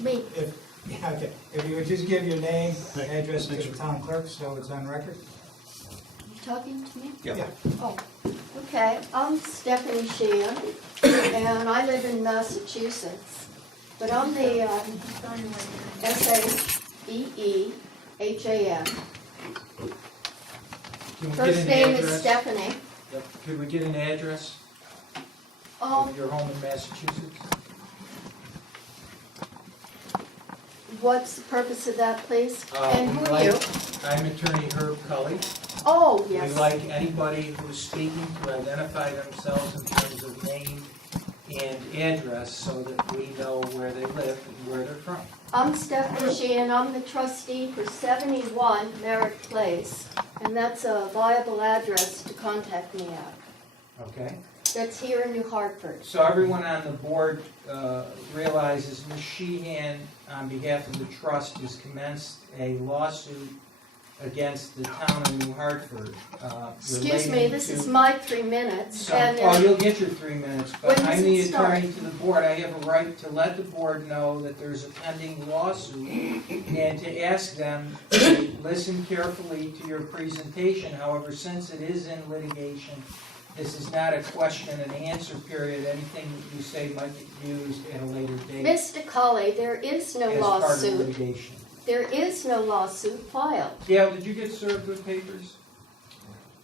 Me. Yeah, okay. If you would just give your name, address to the town clerk, so it's on record. You talking to me? Yeah. Oh, okay. I'm Stephanie Sheehan, and I live in Massachusetts. But I'm the S-A-E-E-H-A-N. Can we get First an name is address? Stephanie. Yep. Could we get an address of your home in Massachusetts? What's the purpose of that, please? And who are you? I'm Attorney Herb Cully. Oh, We'd yes. like anybody who's speaking to identify themselves in terms of name and address so that we know where they live and where they're from. I'm Stephanie Sheehan. I'm the trustee for 71 Merritt Place, and that's a viable address to contact me at. Okay? That's here in New Hartford. So everyone on the board realizes Ms. Sheehan, on behalf of the trust, has commenced a lawsuit against the town of New Hartford. Excuse me, this is my 3 minutes. Oh, you'll get your 3 minutes, but When does I'm the it start? attorney to the board. I have a right to let the board know that there's a pending lawsuit and to ask them to listen carefully to your presentation. However, since it is in litigation, this is not a question and answer period. Anything that you say might get used at a later date Mr. Cully, there is no as part of lawsuit. litigation. There is no lawsuit filed. Gail, did you get served with papers?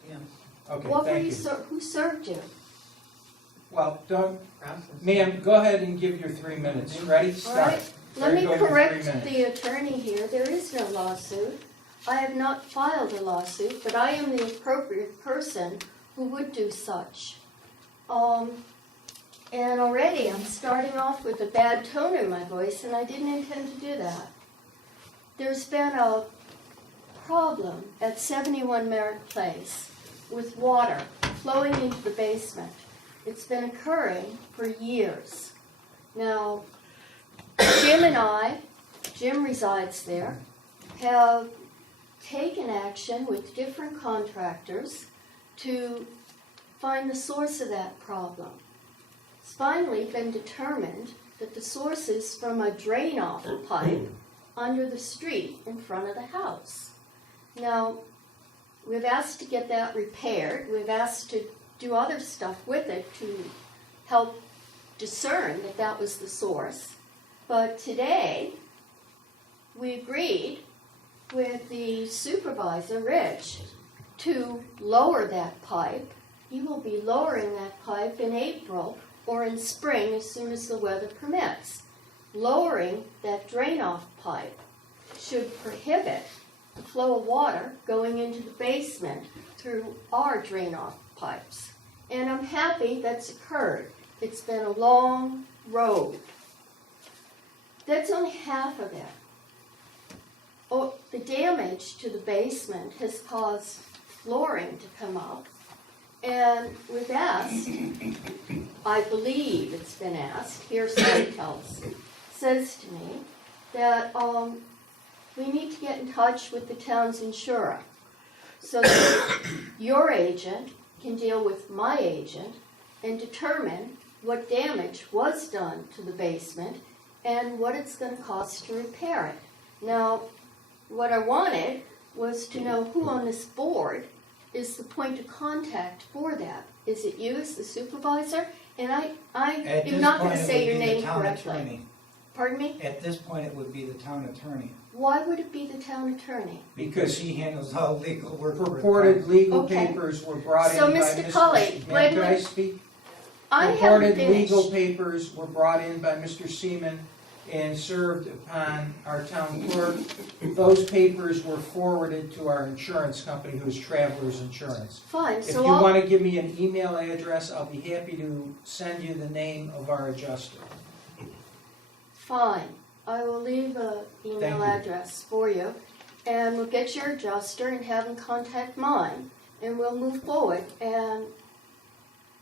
Yeah. Okay, What were thank you? you. Who served you? Well, don't, ma'am, go ahead and give your 3 minutes. Ready? All Start. right. Let me Go your 3 correct minutes. the attorney here. There is no lawsuit. I have not filed a lawsuit, but I am the appropriate person who would do such. And already I'm starting off with a bad tone in my voice, and I didn't intend to do that. There's been a problem at 71 Merritt Place with water flowing into the basement. It's been occurring for years. Now, Jim and I, Jim resides there, have taken action with different contractors to find the source of that problem. It's finally been determined that the source is from a drain-off pipe under the street in front of the house. Now, we've asked to get that repaired. We've asked to do other stuff with it to help discern that that was the source. But today, we agreed with the supervisor, Rich, to lower that pipe. He will be lowering that pipe in April or in spring as soon as the weather permits. Lowering that drain-off pipe should prohibit the flow of water going into the basement through our drain-off pipes. And I'm happy that's occurred. It's been a long road. That's only half of it. Oh, the damage to the basement has caused flooring to come up. And we've asked, I believe it's been asked, hearsay says to me, that we need to get in touch with the town's insurer so that your agent can deal with my agent and determine what damage was done to the basement and what it's going to cost to repair it. Now, what I wanted was to know who on this board is the point of contact for that. Is it you as the supervisor? And I am not going to say your name correctly. Pardon me? At this point, it would be the town attorney, Why would it be the town attorney? Because she handles all legal work. for the purported town. legal Okay. papers were brought in So, by Mr. Cully, Ma'am, wait a can I minute. speak? I haven't Purported finished. legal papers were brought in by Mr. Seaman and served upon our town clerk. Those papers were forwarded to our insurance company, who's Travelers Insurance. Fine, If so you I'll, want to give me an email address, I'll be happy to send you the name of our adjuster. fine. I will leave an email Thank you. address for you, and we'll get your adjuster and have him contact mine, and we'll move forward. And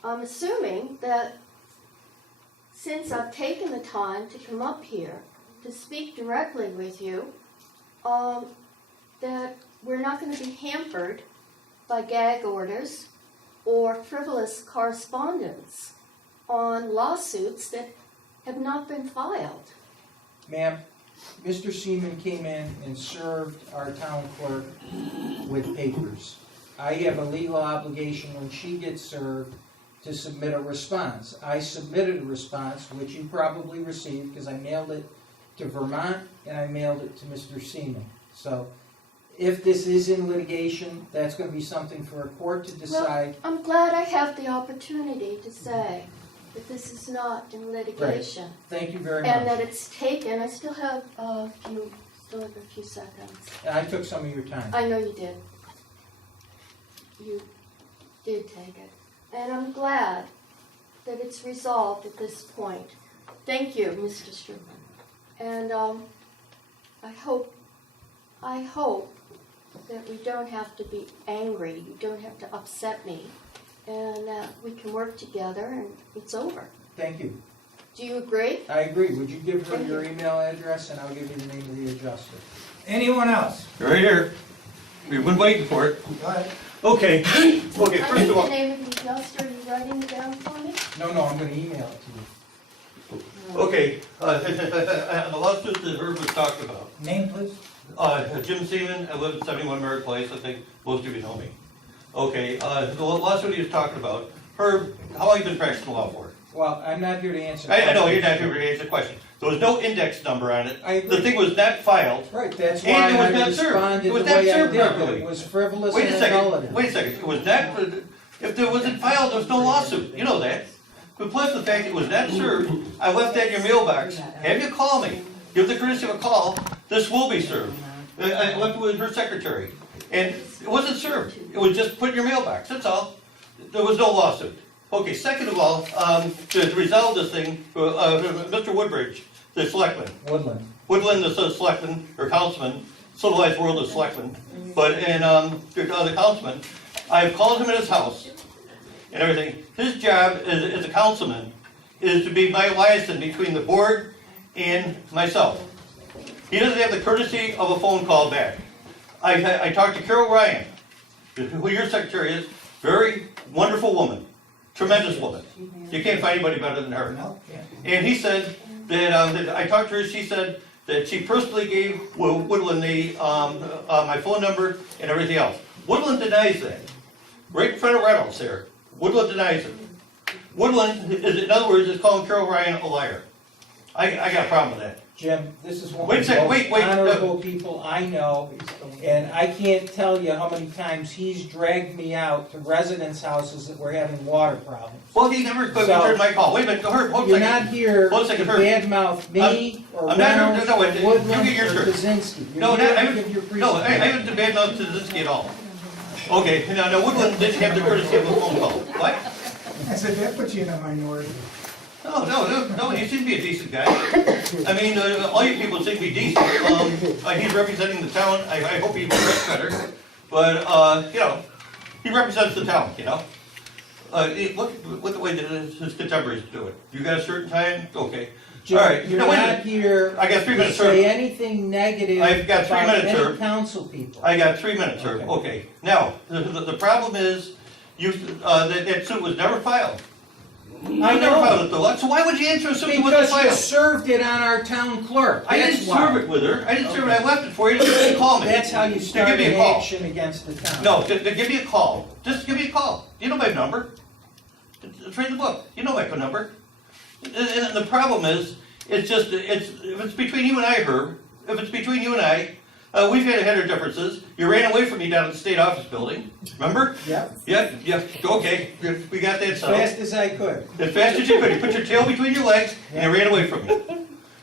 I'm assuming that since I've taken the time to come up here to speak directly with you, that we're not going to be hampered by gag orders or frivolous correspondence on lawsuits that have not been filed. Ma'am, Mr. Seaman came in and served our town clerk with papers. I have a legal obligation when she gets served to submit a response. I submitted a response, which you probably received, because I mailed it to Vermont and I mailed it to Mr. Seaman. So if this is in litigation, that's going to be something for a court to decide. Well, I'm glad I have the opportunity to say that this is not in litigation. Thank you very And that much. it's taken, I still have a few seconds. And I took some of your time. I know you did. You did take it. And I'm glad that it's resolved at this point. Thank you, Mr. Stripman. And I hope that we don't have to be angry, you don't have to upset me, and that we can work together and it's over. Thank you. Do you agree? I agree. Would you give her Thank your you. email address and I'll give you the name of the adjuster? Anyone else? Right here. We've been waiting for it. Go ahead. Okay. Okay, I first need of the all, name of the adjuster, are you writing it down for me? No, I'm going to email it to you. okay, the lawsuit that Herb was talking about. Name, please. Jim Seaman, I live at 71 Merritt Place, I think most of you know me. Okay, the lawsuit he was talking about. Herb, how long have you been practicing law for? Well, I'm not here to answer. I know, you're not here to answer the question. There was no index number on it. I agree. The thing was not filed. Right, that's why And it was I not served. responded It the was not way I served did. That properly. it was frivolous Wait a and second, irrelevant. wait a second. It was not, if there wasn't filed, there was no lawsuit. You know that. But plus the fact it was not served, I left that in your mailbox. Have you call me. Give the courtesy of a call. This will be served. I left it with her secretary. And it wasn't served. It was just put in your mailbox. That's all. There was no lawsuit. Okay, second of all, to resolve this thing, Mr. Woodbridge, the selectman. Woodland, the selectman, or councilman, civilized world of selectman, but in the councilman, I've called him at his house and everything. His job as a councilman is to be my liaison between the board and myself. He doesn't have the courtesy of a phone call back. I talked to Carol Ryan, who your secretary is, very wonderful woman, tremendous woman. You can't find anybody better than her. No? Yeah. And he said that I talked to her. She said that she personally gave Woodland my phone number and everything else. Woodland denies that. Right in front of Reynolds there. Woodland denies it. Woodland, in other words, is calling Carol Ryan a liar. I got a problem with that. Jim, this is one Wait a of the second, most wait, honorable people I know, and I can't tell you how many times he's dragged me out to residents' houses that were having water problems. Well, he never returned my call. Wait a minute, hold a You're second. not here to Hold a second, Herb. badmouth me, or I'm not here- Reynolds, no, or you Woodland, get your or turn. Kaczynski. No, You're no, here to give your no, I presentation. haven't bad mouth to Zinsky at all. Okay, now Woodland didn't have the courtesy of a phone call. What? I said, that puts you in a minority. No, you seem to be a decent guy. I mean, all you people seem to be decent. He's representing the town, I hope he works better. But, he represents the town, Look the way that his contemporaries do it. You got a certain time? Okay. Jim, All right. you're No, wait a not minute. here I got 3 to minutes, say sir. anything negative I've got 3 about minutes, any sir. council people. I got 3 minutes, sir. Okay. Okay. Now, the problem is, that suit was never filed. I You never filed know, it, though. So why would you answer a suit that wasn't because you filed? served it on our town clerk. I didn't That's why. serve it with her. I didn't serve it. I left it for you to call me. That's how you To start give me an a call. action against the town. No, to give me a call. Just give me a call. You know my number. It's right in the book. You know my phone number. And the problem is, if it's between you and I, Herb, if it's between you and I, we've had our differences. You ran away from me down at the state office building. Remember? Yep, Yeah, okay. We got that as settled. fast as I could. As fast as you could. You put your tail between your legs and you ran away from me.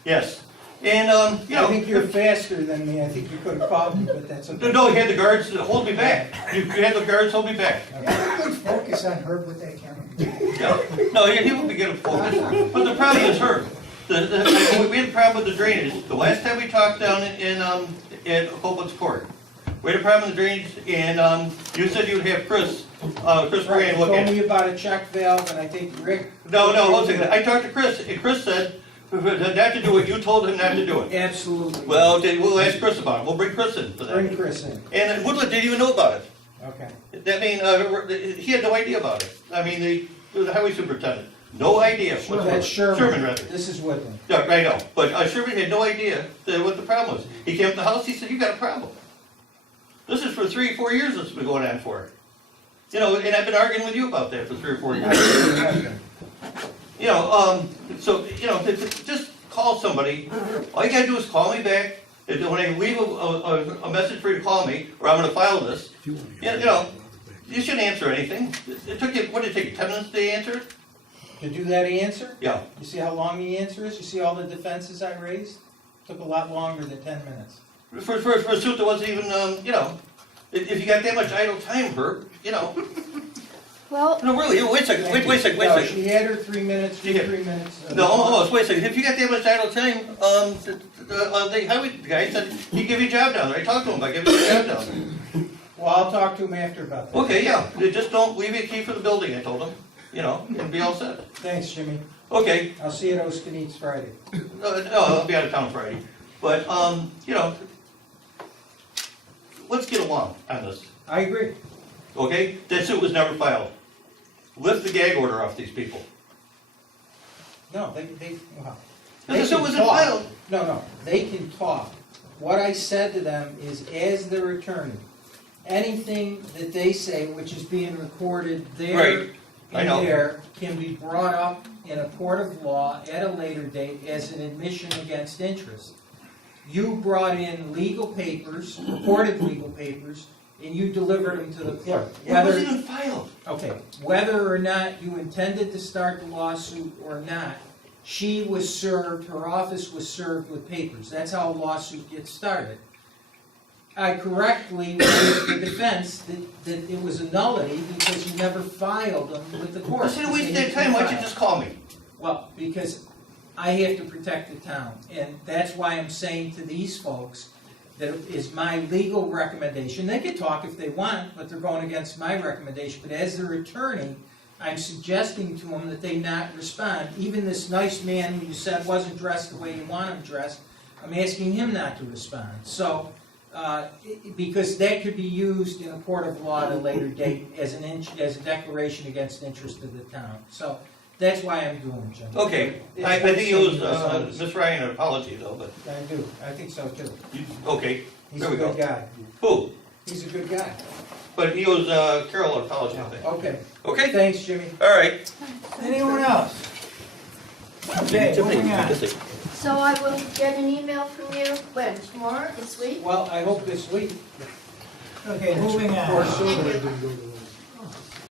Yes. And, I think you're faster than me, I think you could have called me, but that's okay. No, you had the guards hold me back. You had the guards hold me back. Yeah, good focus on Herb with that camera. No, he won't be getting focused. But the problem is her. We had a problem with the drainage. The last time we talked down in Copeland's Court, we had a problem with the drainage, and you said you would have Chris Right, Moran you look told at it. me about a check valve, and I think Rick. No, hold a second. I talked to Chris, and Chris said not to do it. You told him not to do it. Absolutely. Well, okay, we'll ask Chris about it. We'll bring Chris in for that. Bring Chris in, And Woodland didn't even know about it. okay. I mean, he had no idea about it. I mean, the highway superintendent. no idea That's whatsoever. Sherman. rather. This is Woodland. Yeah, I know, but Sherman had no idea what the problem was. He came to the house, he said, you got a problem. This is for 3 or 4 years it's been going on for. You know, and I've been arguing with you about that for 3 or 4 years. You know, so, you know, just call somebody. All you gotta do is call me back. When I leave a message for you to call me, or I'm gonna file this, you know, you shouldn't answer anything. It took you, what did it take you, 10 minutes to answer? To do that answer? Yeah. You see how long the answer is? You see all the defenses I raised? Took a lot longer than 10 minutes. For a suit that wasn't even, you know, if you got that much idle time, Herb, you know. Well, No, really, wait a second, wait a second. No, she had her 3 minutes, She had- 3 minutes. No, almost, wait a second. If you got that much idle time, the highway guy said he'd give you a job down there. I talked to him about giving you a job down there. Well, I'll talk to him after about that. Okay, yeah, just don't leave me a key for the building, I told him, you know, and be all set. Thanks, Jimmy. Okay, I'll see you at Oskaneets Friday. no, I'll be out of town Friday. But, you know, let's get along on this, I agree. okay? That suit was never filed. Lift the gag order off these people. No, well. The suit can wasn't talk. filed. No, they can talk. What I said to them is, as their attorney, anything that they say which is being recorded there Right. I and know. there can be brought up in a court of law at a later date as an admission against interest. You brought in legal papers, reported legal papers, and you delivered them to the clerk. It wasn't even filed. Okay, whether or not you intended to start the lawsuit or not, she was served, her office was served with papers. That's how a lawsuit gets started. I correctly raised the defense that it was a nullity because you never filed them with the court. Instead of wasting that time, why'd you just call me? Well, because I have to protect the town, and that's why I'm saying to these folks that is my legal recommendation. They can talk if they want, but they're going against my recommendation. But as their attorney, I'm suggesting to them that they not respond. Even this nice man who you said wasn't dressed the way you want him dressed, I'm asking him not to respond. So, because that could be used in a court of law at a later date as a declaration against interest of the town. So, that's why I'm doing it, Jim. Okay, I think he owes Miss Ryan an apology though, but, I do, I think so too. okay, He's there a we go. good guy. Who? He's a good guy. But he owes Carol an apology, I think. Okay, Okay, thanks, Jimmy. all right. Anyone else? Okay, moving on. so I will get an email from you, when, tomorrow, this week? Well, I hope this week, Okay, moving or on. sooner. Thank you.